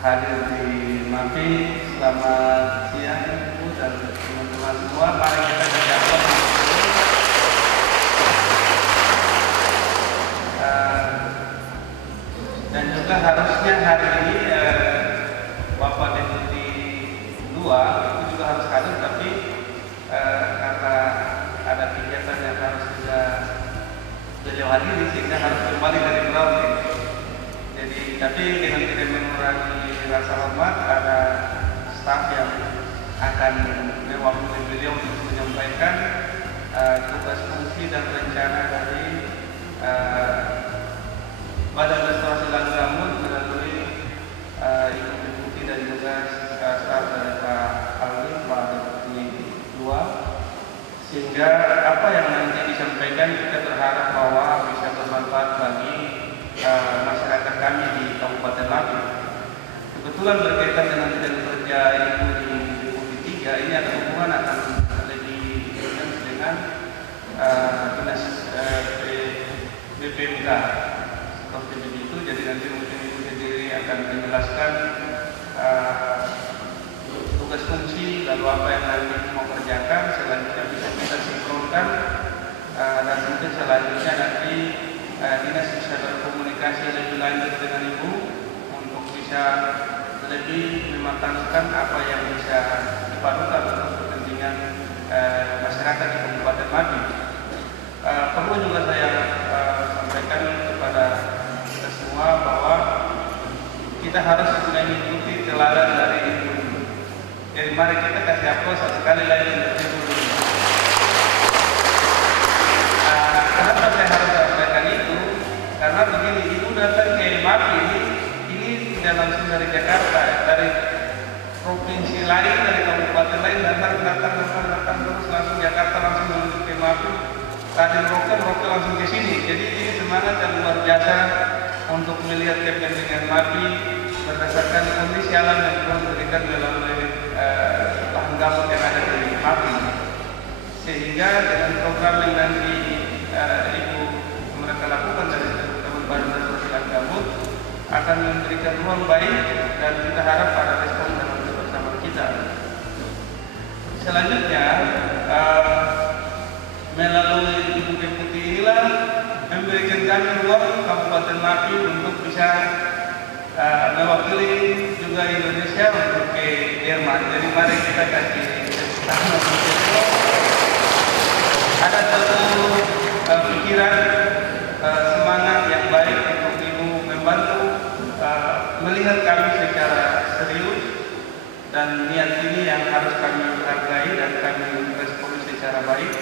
Hadir di MAPI, selamat siang Ibu dan teman-teman semua. Mari kita berdialog. Dan juga harusnya hari ini Bapak Deputi 2 itu juga harus hadir, tapi karena ada kegiatan yang harus juga beliau hadiri sehingga harus kembali dari grounding. Jadi, tapi dengan tidak mengurangi rasa hormat, ada staf yang akan mewakili beliau untuk menyampaikan tugas fungsi dan rencana dari Badan Restorasi Lahan Gambut melalui Ibu Deputi dan juga staf dari Pak Alwi, Pak Deputi 2, sehingga apa yang nanti disampaikan kita berharap bahwa bisa bermanfaat bagi masyarakat kami di Kabupaten MAPI. Kebetulan berkaitan dengan bidang kerja Ibu di Deputi 3, ini ada hubungan akan lebih intens dengan dinas BPMK seperti begitu. Jadi nanti mungkin Ibu sendiri akan menjelaskan tugas fungsi lalu apa yang nanti mau kerjakan, selanjutnya bisa kita sinkronkan dan mungkin selanjutnya nanti dinas bisa berkomunikasi lebih lanjut dengan Ibu untuk bisa lebih mematangkan apa yang bisa dipadukan untuk kepentingan masyarakat di Kabupaten MAPI. Perlu juga saya sampaikan kepada kita semua bahwa kita harus mengikuti teladan dari Ibu. Jadi mari kita kasih aplaus sekali lagi untuk Ibu. Kenapa saya harus sampaikan itu? Karena begini, Ibu datang ke MAPI ini tidak langsung dari Jakarta, dari provinsi lain, dari kabupaten lain datang terus langsung Jakarta, langsung menuju ke MAPI. Tadi roket langsung ke sini. Jadi ini semangat yang luar biasa untuk melihat kepentingan MAPI berdasarkan kondisi alam yang Tuhan berikan melalui lahan gambut yang ada di MAPI. Sehingga dengan program yang nanti Ibu mereka lakukan dari teman-teman Badan Restorasi Lahan Gambut akan memberikan ruang baik dan kita harap ada respon dalam kebersamaan kita. Selanjutnya melalui Ibu Deputi inilah memberikan kami ruang Kabupaten MAPI untuk bisa mewakili juga Indonesia untuk ke Jerman. Jadi mari kita kasih ada satu pikiran semangat yang baik untuk Ibu membantu melihat kami secara serius, dan niat ini yang harus kami hargai dan kami respon secara baik.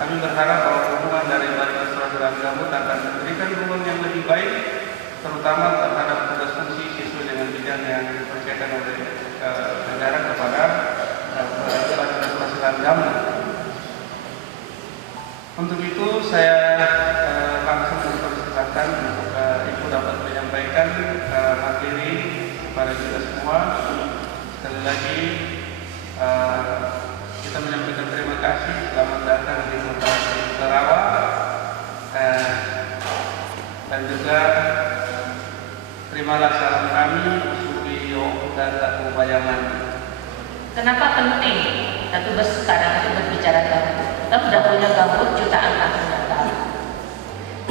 Kami berharap bahwa hubungan dari Badan Restorasi Lahan Gambut akan memberikan ruang yang lebih baik, terutama terhadap tugas fungsi sesuai dengan bidang yang dipercayakan oleh negara kepada Badan Restorasi Lahan Gambut. Untuk itu saya langsung mempersilahkan untuk Ibu dapat menyampaikan materi kepada kita semua. Sekali lagi kita menyampaikan terima kasih, selamat datang di Kota Sarawak, dan juga terimalah salam kami Subiyo dan Tatu Bayangan. Kenapa penting Tatu sekarang itu berbicara gambut? Kita sudah punya gambut jutaan tahun yang lalu.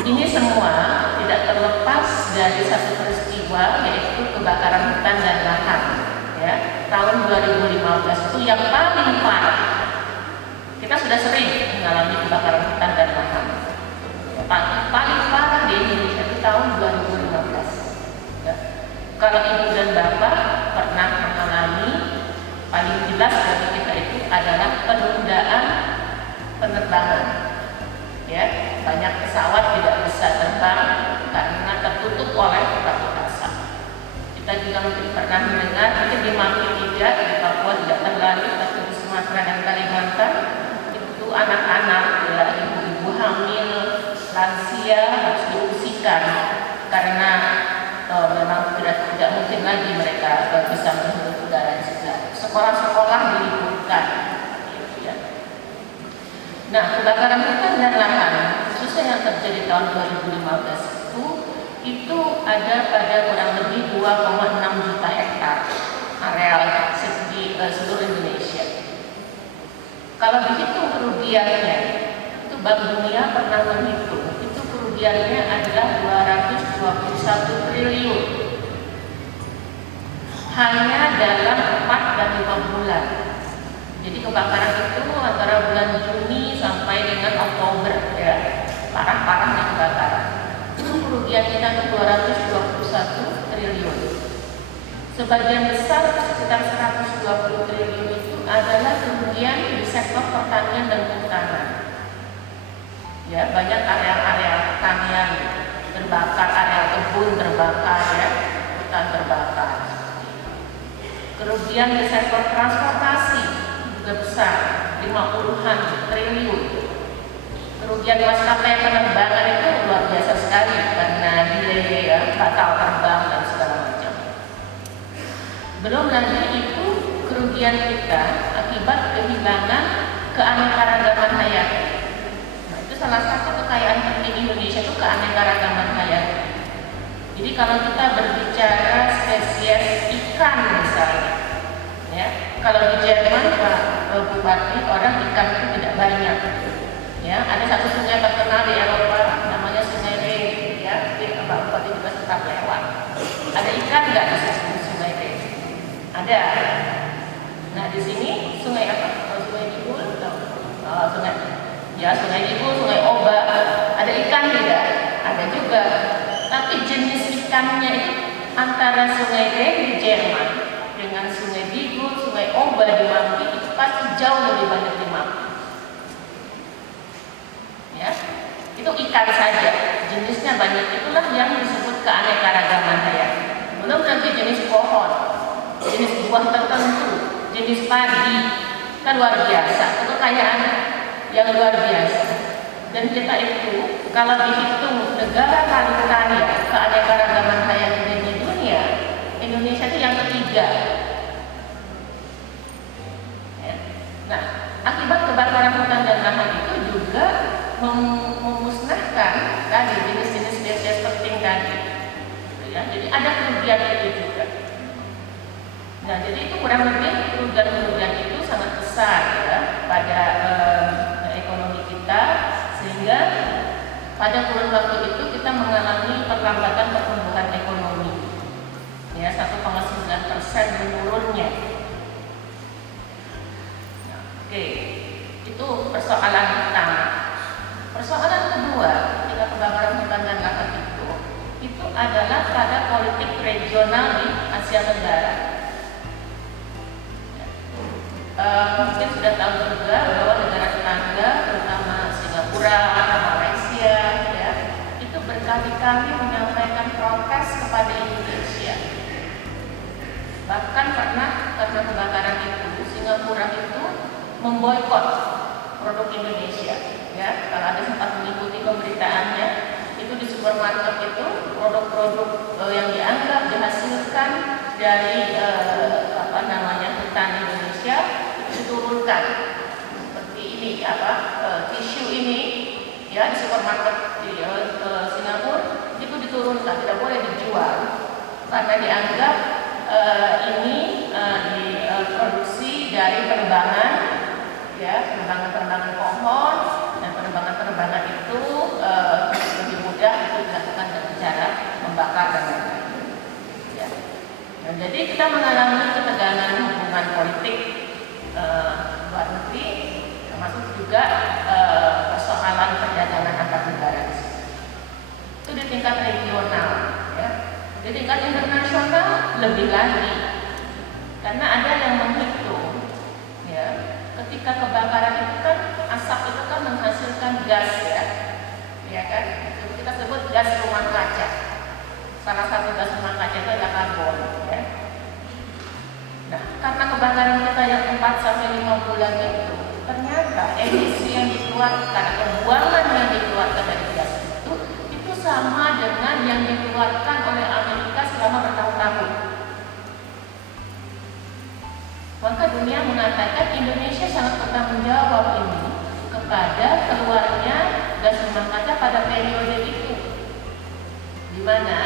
Ini semua tidak terlepas dari satu peristiwa, yaitu kebakaran hutan dan lahan. Ya, tahun 2015 itu yang paling parah. Kita sudah sering mengalami kebakaran hutan kalau ibu dan bapak pernah mengalami, paling jelas bagi kita itu adalah penundaan penerbangan. Ya, banyak pesawat tidak bisa terbang karena tertutup oleh kabut asap. Kita juga mungkin pernah mendengar, mungkin di Maluku tidak, di Papua tidak terlalu, tapi di Sumatera dan Kalimantan itu anak-anak, ya, ibu-ibu hamil, lansia harus diungsikan karena memang tidak mungkin lagi mereka bisa menghirup udara segar. Sekolah-sekolah diliburkan. Ya. Nah, kebakaran hutan dan lahan, khususnya yang terjadi tahun 2015 itu ada pada kurang lebih 2,6 juta hektar areal di seluruh Indonesia. Kalau dihitung kerugiannya, itu Bank Dunia pernah menghitung, itu kerugiannya adalah 221 triliun hanya dalam 4 dan 5 bulan. Jadi kebakaran itu antara bulan Juni sampai dengan Oktober, ya, parah-parahnya kebakaran. Itu kerugian kita itu 221 triliun. Sebagian besar sekitar 120 triliun itu adalah kerugian di sektor pertanian dan kehutanan. Ya, banyak area-area pertanian terbakar, area kebun terbakar, ya, hutan terbakar. Kerugian di sektor transportasi juga besar, 50-an triliun. Kerugian maskapai penerbangan itu luar biasa sekali karena delay, ya, batal terbang dan segala macam. Belum lagi itu kerugian kita akibat kehilangan keanekaragaman hayati. Nah, itu salah satu kekayaan penting Indonesia itu keanekaragaman hayati. Jadi kalau kita berbicara spesies ikan misalnya, ya, kalau di Jerman Pak Bupati orang ikan itu tidak banyak. Ya, ada satu sungai terkenal di Eropa namanya Sungai Rhein, ya, Pak Bupati juga tetap lewat. Ada ikan nggak di Sungai Rhein? Ada. Nah, di sini sungai apa? Sungai Dibul, sungai, ya, Sungai Dibul, Sungai Oba. Ada ikan tidak? Ada juga. Tapi jenis ikannya itu antara Sungai Rhein di Jerman dengan Sungai Dibul, Sungai Oba di Maluku itu pasti jauh lebih banyak di Maluku. Ya, itu ikan saja, jenisnya banyak, itulah yang disebut keanekaragaman hayati. Belum lagi jenis pohon, jenis buah tertentu, jenis padi, kan luar biasa, itu kekayaan yang luar biasa. Dan kita itu kalau dihitung negara paling kaya keanekaragaman hayati di dunia, Indonesia itu yang ketiga. Ya. Nah, akibat kebakaran hutan dan lahan itu juga memusnahkan tadi jenis-jenis spesies penting tadi, ya, jadi ada kerugian itu juga. Nah, jadi itu kurang lebih kerugian itu sangat besar, ya, pada ekonomi kita, sehingga pada kurun waktu itu kita mengalami perlambatan pertumbuhan ekonomi, ya, 1,9% menurunnya. Nah, oke, itu persoalan pertama. Persoalan kedua, ketika kebakaran hutan dan lahan itu adalah pada politik regional di Asia Tenggara. Mungkin sudah tahu juga bahwa negara tetangga, terutama Singapura, Malaysia, ya, itu berkali-kali menyampaikan protes kepada Indonesia. Bahkan pernah karena kebakaran itu, Singapura itu memboikot produk Indonesia. Ya, kalau ada sempat mengikuti pemberitaannya, itu di supermarket itu produk-produk yang dianggap dihasilkan dari hutan Indonesia itu diturunkan. Seperti ini, tisu ini, ya, di supermarket di Singapura itu diturunkan, tidak boleh dijual karena dianggap ini diproduksi dari penerbangan, ya, penerbangan pohon. Penerbangan itu lebih mudah itu dilakukan dengan cara membakar dan lain-lain. Ya. Nah, jadi kita mengalami ketegangan hubungan politik luar negeri, termasuk juga persoalan perdagangan antar negara. Itu di tingkat regional. Ya. Di tingkat internasional lebih lagi, karena ada yang menghitung, ya, ketika kebakaran itu kan asap itu kan menghasilkan gas, ya kan? Itu kita sebut gas rumah kaca. Salah satu gas rumah kaca itu adalah karbon, ya. Nah, karena kebakaran kita yang 4 sampai 5 bulan itu, ternyata emisi yang dikeluarkan atau buangan yang dikeluarkan dari gas itu sama dengan yang dikeluarkan oleh Amerika selama bertahun-tahun. Maka dunia mengatakan Indonesia sangat bertanggung jawab ini kepada keluarnya gas rumah kaca pada periode itu, di mana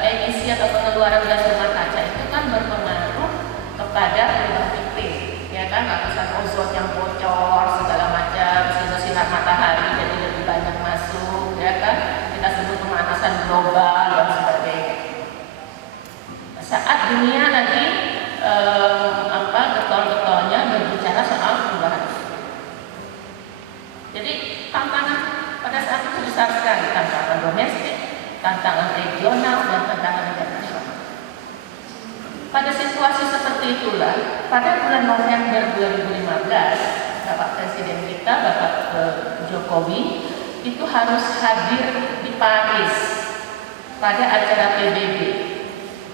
emisi atau pengeluaran gas rumah kaca itu kan berpengaruh kepada perubahan iklim, ya kan, lapisan ozon yang bocor segala macam, sinar matahari jadi lebih banyak masuk, ya kan, kita sebut pemanasan global dan sebagainya. Saat dunia lagi getol-getolnya berbicara soal perubahan. Jadi tantangan pada saat itu besar sekali, tantangan domestik, tantangan regional, dan tantangan internasional. Pada situasi seperti itulah, pada bulan November 2015, Bapak Presiden kita, Bapak Jokowi, itu harus hadir di Paris pada acara PBB,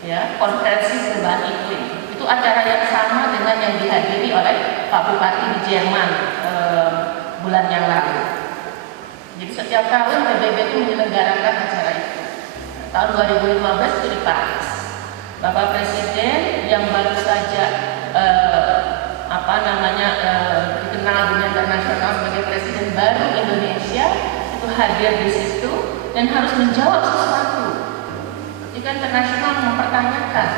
ya, konferensi perubahan iklim. Itu acara yang sama dengan yang dihadiri oleh Pak Bupati di Jerman bulan yang lalu. Jadi setiap tahun PBB itu menyelenggarakan acara itu. Tahun 2015 itu di Paris. Bapak Presiden yang baru saja dikenal dunia internasional sebagai Presiden baru Indonesia itu hadir di situ dan harus menjawab sesuatu. Jika internasional mempertanyakan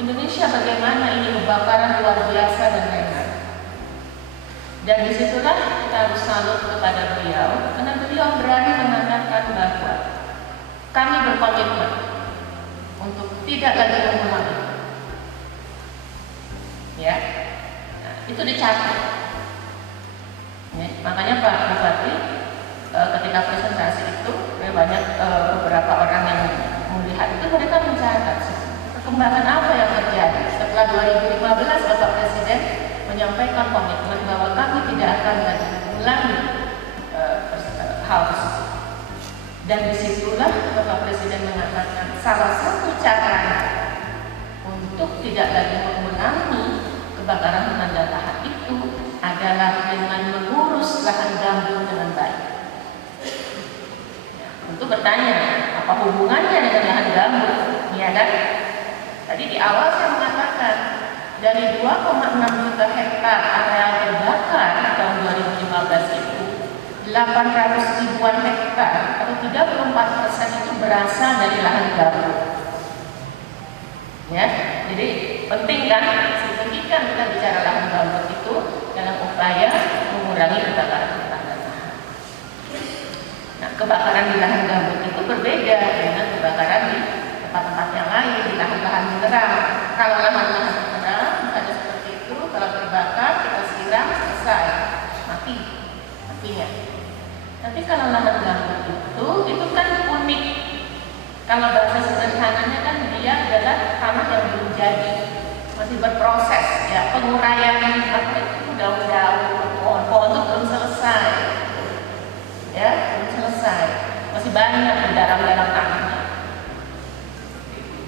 Indonesia bagaimana ini kebakaran luar biasa dan lain-lain. Dan disitulah kita harus salut kepada beliau karena beliau berani mengatakan bahwa kami berkomitmen untuk tidak lagi mengulangi. Ya, nah, itu dicatat. Ya, makanya Pak Bupati ketika presentasi itu banyak beberapa orang yang melihat itu, mereka mencatat perkembangan apa yang terjadi setelah 2015. Bapak Presiden menyampaikan komitmen bahwa kami tidak akan lagi mengulangi hal tersebut. Dan disitulah Bapak Presiden mengatakan salah satu cara untuk tidak lagi mengulangi kebakaran hutan dan lahan itu adalah dengan mengurus lahan gambut dengan baik. Ya, untuk bertanya apa hubungannya dengan lahan gambut? Ya kan? Tadi di awal saya mengatakan dari 2,6 juta hektar area terbakar tahun 2015 itu 800 ribuan hektar atau 34% itu berasal dari lahan gambut. Ya, jadi penting kan, signifikan kita bicara lahan gambut itu dalam upaya mengurangi kebakaran hutan dan lahan. Nah, kebakaran di lahan gambut itu berbeda dengan kebakaran di tempat-tempat yang lain, di lahan-lahan mineral. Kalau lahan-lahan mineral ada seperti itu, kalau terbakar kita siram selesai, mati apinya. Tapi kalau lahan gambut itu kan unik. Kalau bahasa sederhananya kan dia adalah tanah yang belum jadi, masih berproses, ya, penguraian daun-daun, pohon-pohon itu belum selesai, ya, belum selesai, masih banyak di dalam tanahnya.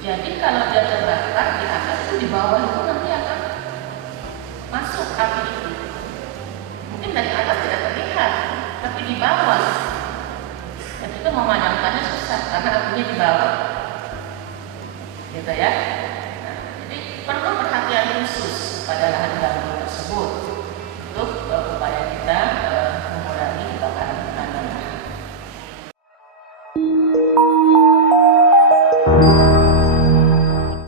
Jadi kalau dia terbakar di atas itu, di bawah itu nanti akan masuk api itu. Mungkin dari atas tidak terlihat, tapi di bawah, dan itu memadamkannya susah karena apinya di bawah, gitu ya. Nah, jadi perlu perhatian khusus pada lahan gambut tersebut.